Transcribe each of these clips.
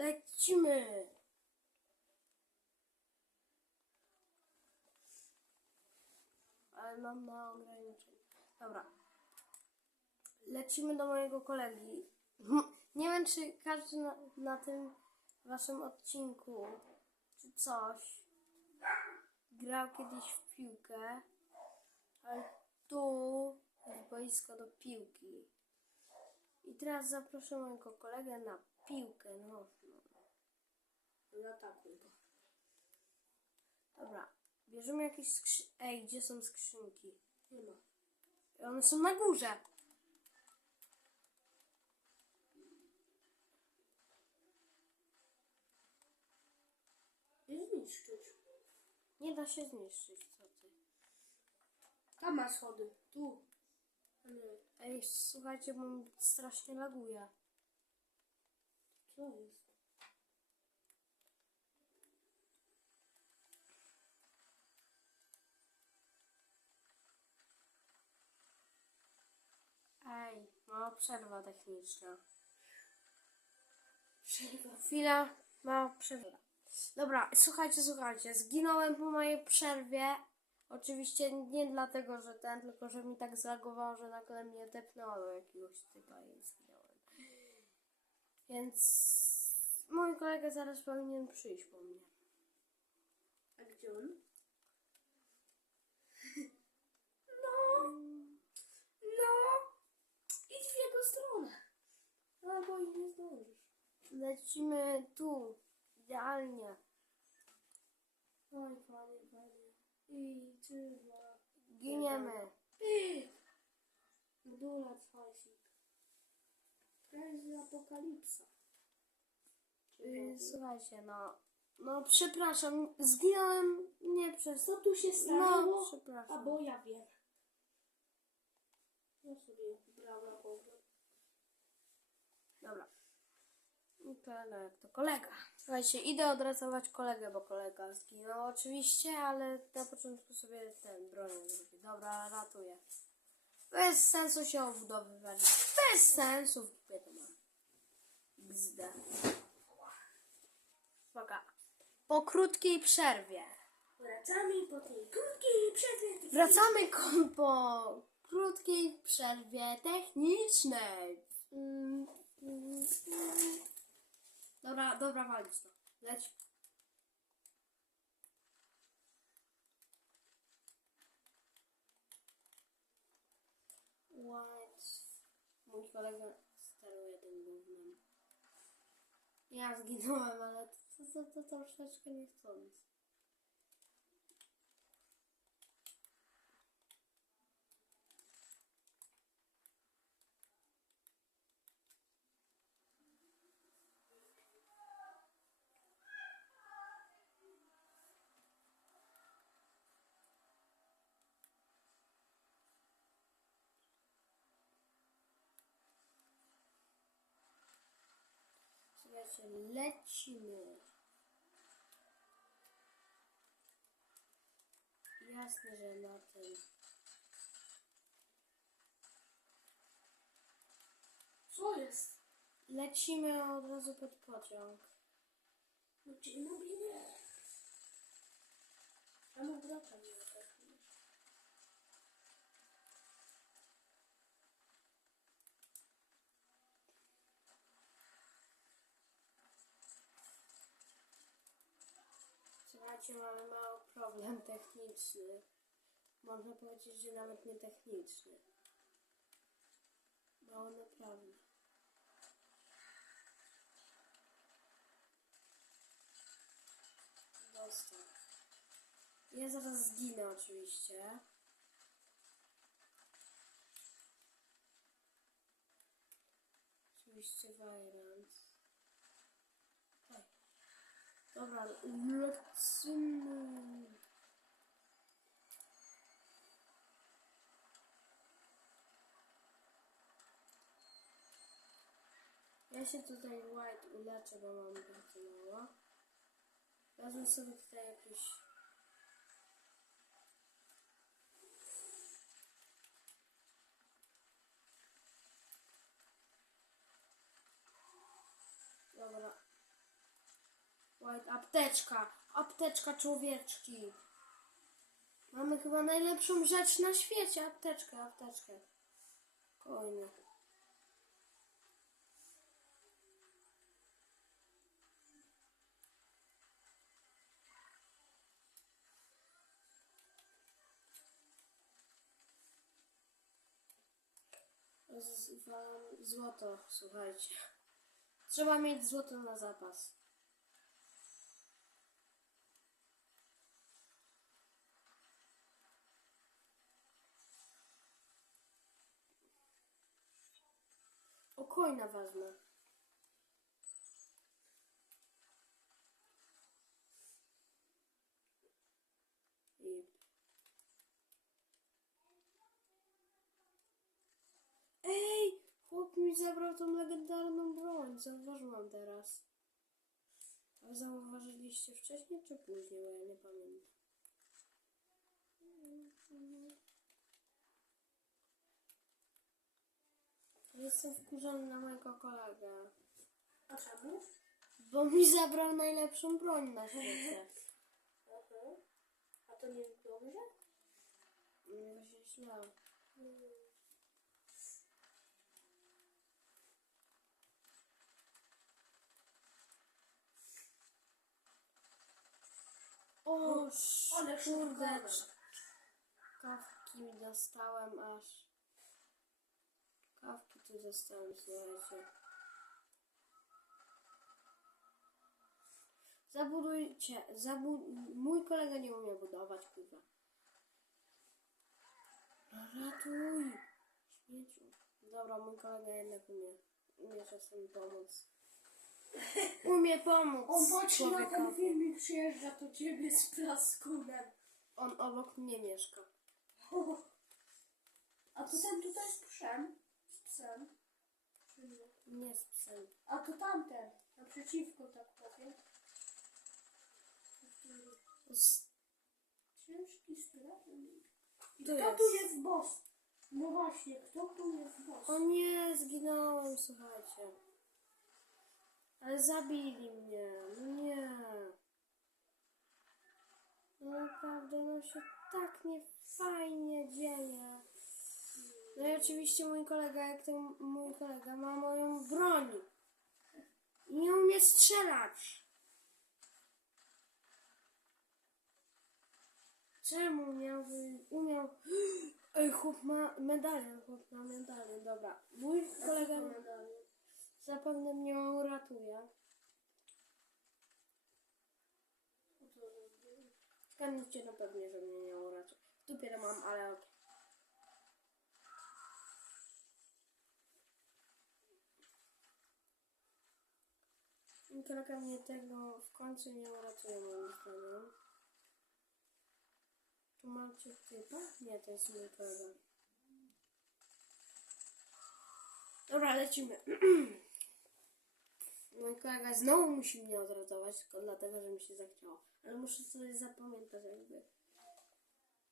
Lecimy! Ale mam na ograniczenie. Dobra. Lecimy do mojego kolegi. Nie wiem, czy każdy na, na tym waszym odcinku, czy coś, grał kiedyś w piłkę, ale tu jest boisko do piłki. I teraz zaproszę mojego kolegę na piłkę nożną. Zaatakuj go. Dobra, bierzemy jakieś skrzy... Ej, gdzie są skrzynki? Nie ma. One są na górze. Nie zniszczyć. Nie da się zniszczyć, co ty. Tam ma schody. Tu. Nie. Ej, słuchajcie, bo mi strasznie laguje. Co jest? Przerwa techniczna. Przerwa. Chwila, mała przerwa. Dobra, słuchajcie, słuchajcie, zginąłem po mojej przerwie. Oczywiście nie dlatego, że ten, tylko że mi tak zlagowało, że nagle mnie tepnęło do jakiegoś typa i zginąłem. Więc mój kolega zaraz powinien przyjść po mnie. A gdzie on? No. No. Idź w jego stronę. No, bo ich nie zdążysz. Lecimy tu, idealnie. Oj, panie, panie. I trzeba. Giniemy. Hajsik. To jest apokalipsa. Yy, słuchajcie, no. No przepraszam, zginąłem nie przez... Co tu się No, stało? przepraszam. A bo ja wiem. Ja sobie brał na powrót. Dobra. I Kolega, jak to kolega. Słuchajcie, idę odratować kolegę, bo kolega zginął oczywiście, ale na początku sobie ten bronię zrobię. Dobra, ratuję. Bez sensu się obudowywać. Bez sensu w dupie to. Uwaga. Po krótkiej przerwie. Wracamy po tej krótkiej przerwie. Wracamy ko- po krótkiej przerwie technicznej. Mm, mm, mm. Dobra, dobra, walić to. Leć. White. Mój kolega steruje tym gównem. Ja zginąłem, ale to, to, to, to troszeczkę niechcący. Słuchajcie, lecimy. Jasne, że na tym. Co jest? Lecimy od razu pod pociąg. No dzień dobry, nie. Czemu brata nie? Słuchajcie, mamy mały problem techniczny. Można powiedzieć, że nawet nie techniczny. Mało naprawdę. Dostał. Ja zaraz zginę oczywiście. Oczywiście Wajrant. Oj. Dobra, lecimy. Ja się tutaj white uleczę, bo mam bardzo mało. Wezmę sobie tutaj jakieś... Dobra. Apteczka. Apteczka człowieczki. Mamy chyba najlepszą rzecz na świecie. Apteczkę, apteczkę. Zwalam złoto, słuchajcie. Trzeba mieć złoto na zapas. Wezmę. I... Ej! Chłop mi zabrał tą legendarną broń. Zauważyłam teraz. A zauważyliście wcześniej czy później? Bo ja nie pamiętam. Jestem wkurzony na mojego kolegę. A czemu? Bo mi zabrał najlepszą broń na świecie. Aha. A to nie jest dobrze? Nie właśnie źle. O, Ale kurde, kawki mi dostałem aż. Kawki tu dostałem, słuchajcie. Zabudujcie, zabu mój kolega nie umie budować, kurwa. Ratuj! Śmieciu. Dobra, mój kolega jednak umie. Umie czasem pomóc. Umie pomóc On patrz na ten człowiekowi. filmik, przyjeżdża do ciebie z plaskunem. On obok mnie mieszka. A to ten tutaj psem? Psem? Czy nie? Z psem. A to tamten, naprzeciwko tak powiem. Z... Ciężki strażnik. I To kto jest. tu jest boss? No właśnie, kto tu jest boss? O nie, zginąłem, słuchajcie. Ale zabili mnie. No nie. No naprawdę, no się tak niefajnie dzieje. No i oczywiście mój kolega, jak to mój kolega ma moją broń. I nie umie strzelać. Czemu miałby, umiał... Ej, chłop ma medalion, chłop ma medalion, dobra. Mój kolega zapewne mnie uratuje. Zgadnijcie na pewnie, że mnie nie uratuje. W dupie mam, ale okej. Mój kolega mnie tego w końcu nie uratuje moim zdaniem. Tu macie typa? Nie, to jest mój kolega. Dobra, lecimy. Mój kolega znowu musi mnie odratować, tylko dlatego, że mi się zachciało. Ale muszę sobie zapamiętać jakby.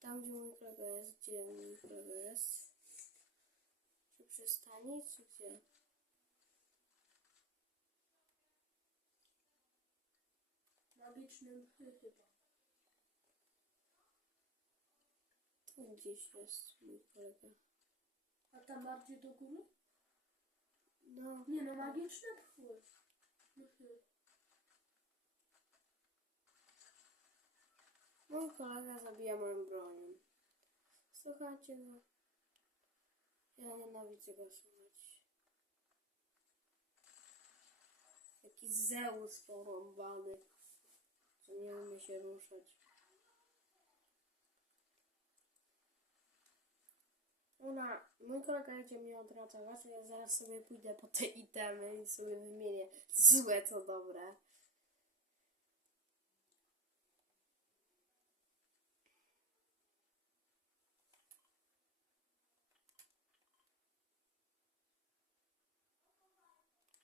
Tam, gdzie mój kolega jest, gdzie mój kolega jest. Czy przy stanie, czy gdzie? Magicznym chy chyba. Tu gdzieś jest mój kolega. A tam bardziej do góry? No, Nie no, magiczne pchły. Chy. mój kolega zabija moją bronią. Słuchajcie go. Ja nienawidzę go słuchać. Taki Zeus porąbany, nie umie się ruszać. Ona, mój kolega idzie mnie odratować, ja zaraz sobie pójdę po te itemy i sobie wymienię złe co dobre.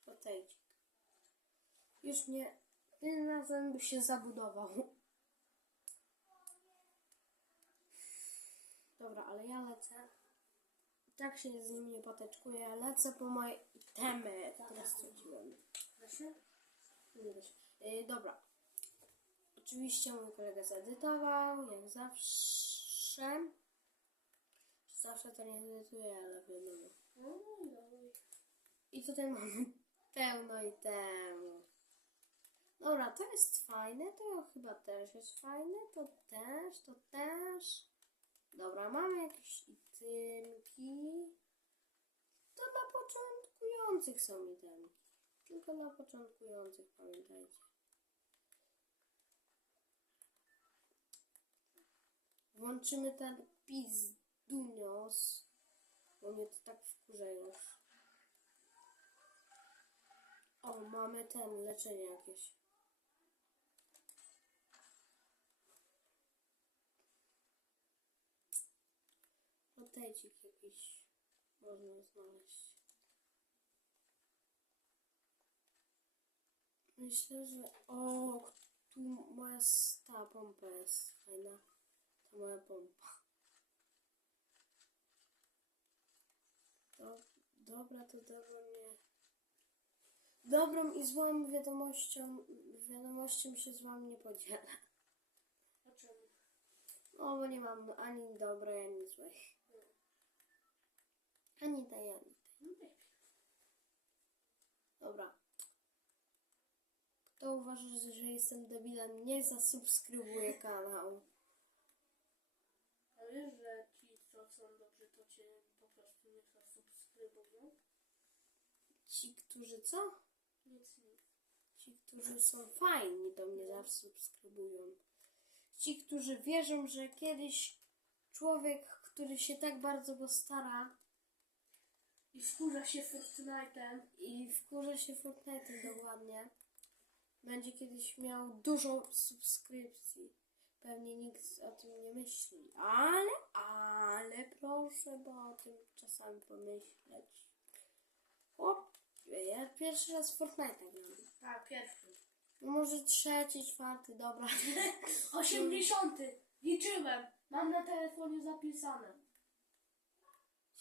Podejdź. Już nie, tym razem by się zabudował. Dobra, ale ja lecę. Tak się z nim nie poteczkuję. Ja lecę po moje itemy, które straciłem. Nie. Yy, dobra. Oczywiście mój kolega zedytował, jak zawsze. Zawsze to nie edytuję, ale wiadomo. No, no i dawaj. I tutaj mamy pełno i temu. Dobra, to jest fajne, to chyba też jest fajne, to też, to też. Dobra, mamy jakieś itymki. To dla początkujących są itemki. Tylko dla początkujących, pamiętajcie. Włączymy ten pizdunios, bo mnie to tak wkurza już. O, mamy ten, leczenie jakieś. Potejcik jakiś można znaleźć. Myślę, że... O, tu moja ta pompa jest fajna. To moja pompa. Do, dobra, to dobro mnie... Dobrą i złą wiadomością, wiadomością się złą nie podziela. Dlaczego? No, bo nie mam ani dobrej, ani złej. Ani tej, ani tej. No nie. Dobra. Kto uważa, że jestem debilem, nie zasubskrybuje kanał. A wiesz, że ci, co są dobrzy, to cię po prostu nie zasubskrybują? Ci, którzy co? Nic, nic. Ci, którzy są fajni, to mnie zasubskrybują. Ci, którzy wierzą, że kiedyś człowiek, który się tak bardzo postara I wkurza się Fortnite'em. i wkurza się Fortnite dokładnie, będzie kiedyś miał dużo subskrypcji. Pewnie nikt o tym nie myśli. Ale, ale proszę, bo o tym czasami pomyśleć. Chłop, ja pierwszy raz w Fortnite gram. Tak, pierwszy. No może trzeci, czwarty, dobra. 80. Liczyłem. Mam na telefonie zapisane.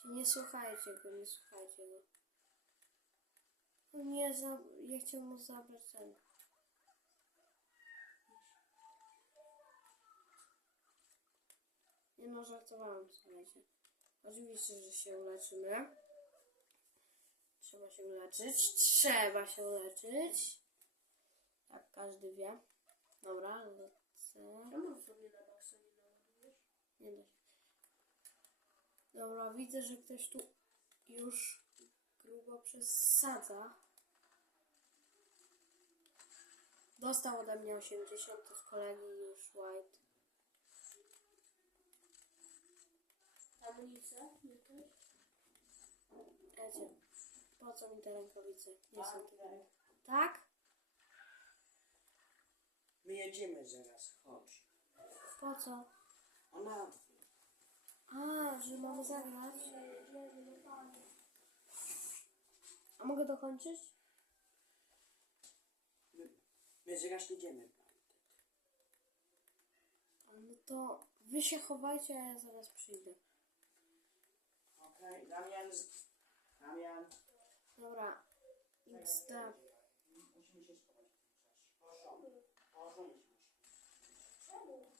Nie słuchajcie go, nie słuchajcie go. No Nie, za, ja chciałem mu zabrać ten. Nie no, żartowałem, słuchajcie. Oczywiście, że się uleczymy. Trzeba się uleczyć, trzeba się uleczyć. Jak każdy wie. Dobra, lecę. Czemu sobie na maksa nie naładujesz? Nie da się. Dobra, widzę, że ktoś tu już grubo przesadza. Dostał ode mnie 80 od kolegi już White. Też? Ecie, po co mi te rękawice? Nie są te. Tak? My jedziemy zaraz, chodź. Po co? Ona A, że mamy zagrać? A mogę dokończyć? My, my jedziemy, pamiętaj. No to wy się chowajcie, a ja zaraz przyjdę. Okej, Damian, z... Damian. Dobra. XD. Musimy się schować w tym czasie. Proszę, proszę się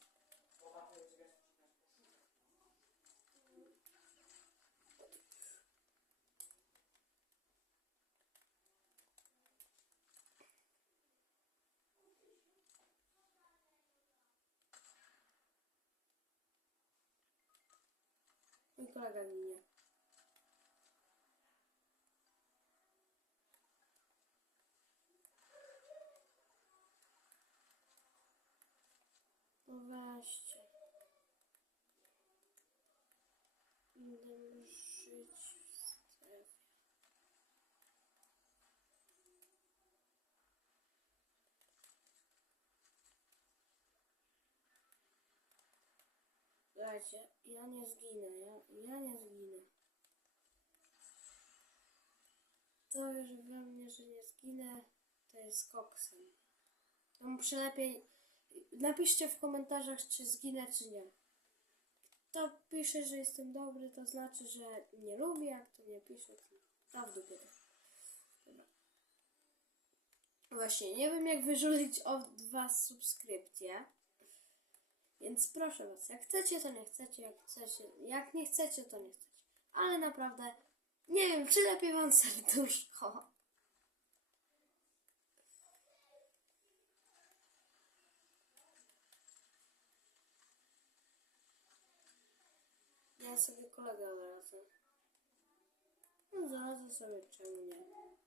Mój kolega ginie. No weźcie. Będę żyć w strefie. Słuchajcie, ja nie zginę, ja, ja nie zginę. To, że we mnie, że nie zginę, to jest koksem. To muszę lepiej... Napiszcie w komentarzach, czy zginę, czy nie. Kto pisze, że jestem dobry, to znaczy, że nie lubię, jak to nie pisze, to, to. Dobra. Właśnie, nie wiem jak wyrzucić od was subskrypcję. Więc proszę was, jak chcecie, to nie chcecie, jak chcecie, jak nie chcecie, to nie chcecie. Ale naprawdę, nie wiem, przylepię wam serduszko. Ja sobie kolegę odradzę. No zarazem sobie czemu nie.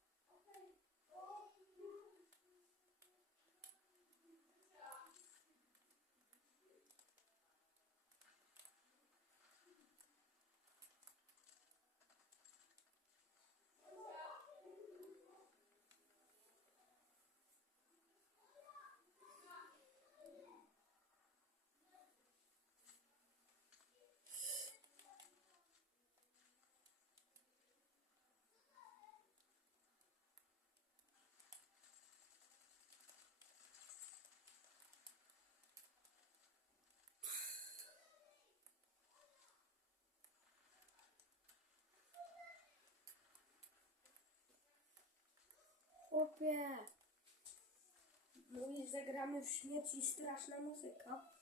Chłopie. Mówisz, że gramy w śmierć i straszna muzyka.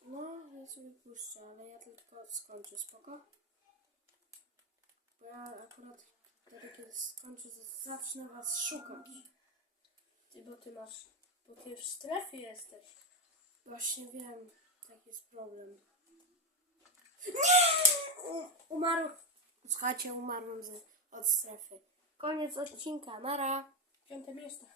No, ja sobie puszczę, ale ja tylko skończę, spoko? Bo ja akurat wtedy, kiedy skończę, zacznę was szukać. Ty, bo ty masz... Bo ty w strefie jesteś. Właśnie wiem, taki jest problem. Nie! Umarł. Słuchajcie, umarłem z, od strefy. Koniec odcinka, nara. Piąte miejsce.